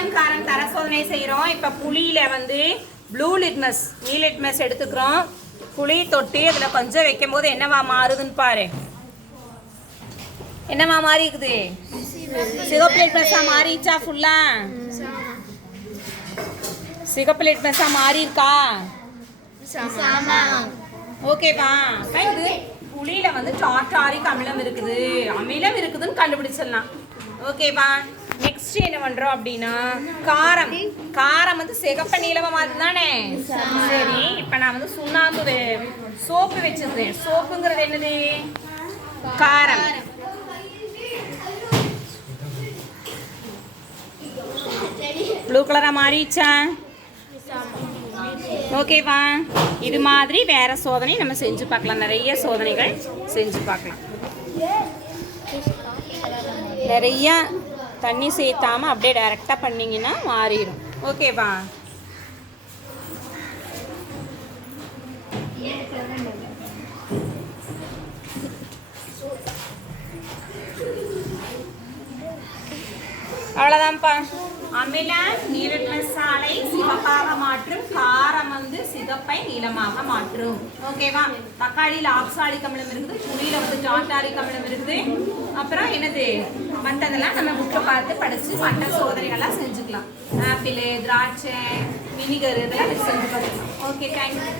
அமிலம் காரம் தர சோதனை செய்கிறோம் இப்போ புளியில் வந்து ப்ளூ லிட்மஸ் நீ லிட்மஸ் எடுத்துக்கிறோம். புளி தொட்டி அதில் கொஞ்சம் வைக்கும் போது என்னவா மாறுதுன்னு பாரு. என்னவா மாறி இருக்குது சிகப்பு லிட்மஸாக மாறிச்சா ஃபுல்லா சிகப்பு லிட்மஸாக மாறி இருக்கா ஓகேவா இது புளியில் வந்து டாட்டாரிக் அமிலம் இருக்குது. அமிலம் இருக்குதுன்னு கண்டுபிடிச்சிடலாம். ஓகேவா நெக்ஸ்ட் என்ன பண்றோம் அப்படின்னா காரம். காரம் வந்து சிகப்ப நீளமா மாதிரி தானே சரி இப்போ நான் வந்து சுண்ணாம்பு சோப்பு வச்சிருக்கேன் சோப்புங்கிறது என்னது? காரம். ப்ளூ கலரா மாறிச்சா ஓகேவா இது மாதிரி வேற சோதனை நம்ம செஞ்சு பார்க்கலாம். நிறைய சோதனைகள் செஞ்சு பார்க்கலாம். நிறையா தண்ணி சேர்த்தாமல் அப்படியே டைரெக்டாக பண்ணிங்கன்னா மாறிடும் ஓகேவா? அவ்வளோதான்ப்பா அமில நீரிட்ட சாலை சிவப்பாக மாற்றும் காரம் வந்து சிகப்பை நீளமாக மாற்றும். ஓகேவா? தக்காளியில் ஆக்சாலிக் அமிலம் இருக்குது புளியில் வந்து டாட்டாரிக் அமிலம் இருக்குது. அப்புறம் என்னது? மற்றதெல்லாம் நம்ம புக்கை பார்த்து படித்து மற்ற சோதனைகள்லாம் செஞ்சுக்கலாம். ஆப்பிள் திராட்சை வினிகர் இதெல்லாம் செஞ்சு பார்த்துக்கலாம். Okay thank you